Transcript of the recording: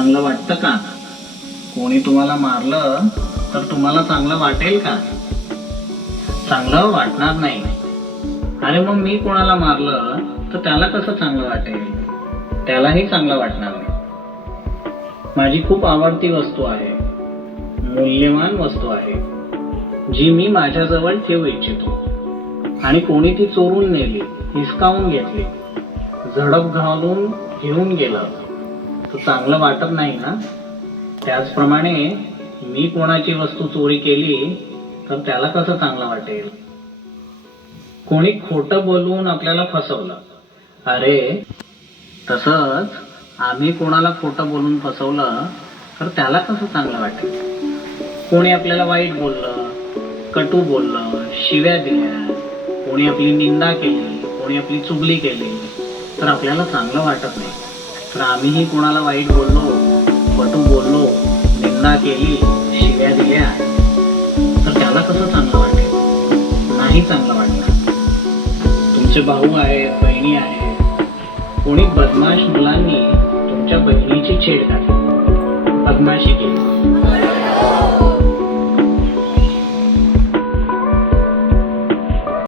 चांगलं वाटतं का? कोणी तुम्हाला मारलं तर तुम्हाला चांगलं वाटेल का? चांगलं वाटणार नाही. अरे मग मी कोणाला मारलं तर त्याला कसं चांगलं वाटेल? त्यालाही चांगलं वाटणार नाही. माझी खूप आवडती वस्तू आहे, मूल्यवान वस्तू आहे, जी मी माझ्याजवळ ठेवू इच्छितो, आणि कोणी ती चोरून नेली, हिसकावून घेतली, झडप घालून घेऊन गेलं तर चांगलं वाटत नाही ना? त्याचप्रमाणे मी कोणाची वस्तू चोरी केली तर त्याला कसं चांगलं वाटेल? कोणी खोटं बोलून आपल्याला फसवलं, अरे तसंच आम्ही कोणाला खोटं बोलून फसवलं तर त्याला कसं चांगलं वाटेल? कोणी आपल्याला वाईट बोललं, कटू बोललं, शिव्या दिल्या, कोणी आपली निंदा केली, कोणी आपली चुगली केली तर आपल्याला चांगलं वाटत नाही. तर आम्हीही कोणाला वाईट बोललो, कटू बोललो, निंदा केली, शिव्या दिल्या तर त्याला कसं चांगलं वाटेल? नाही चांगलं वाटणार. तुमचे भाऊ आहेत, बहिणी आहेत, कोणी बदमाश मुलांनी तुमच्या बहिणीची छेड घातली, बदमाशी केली,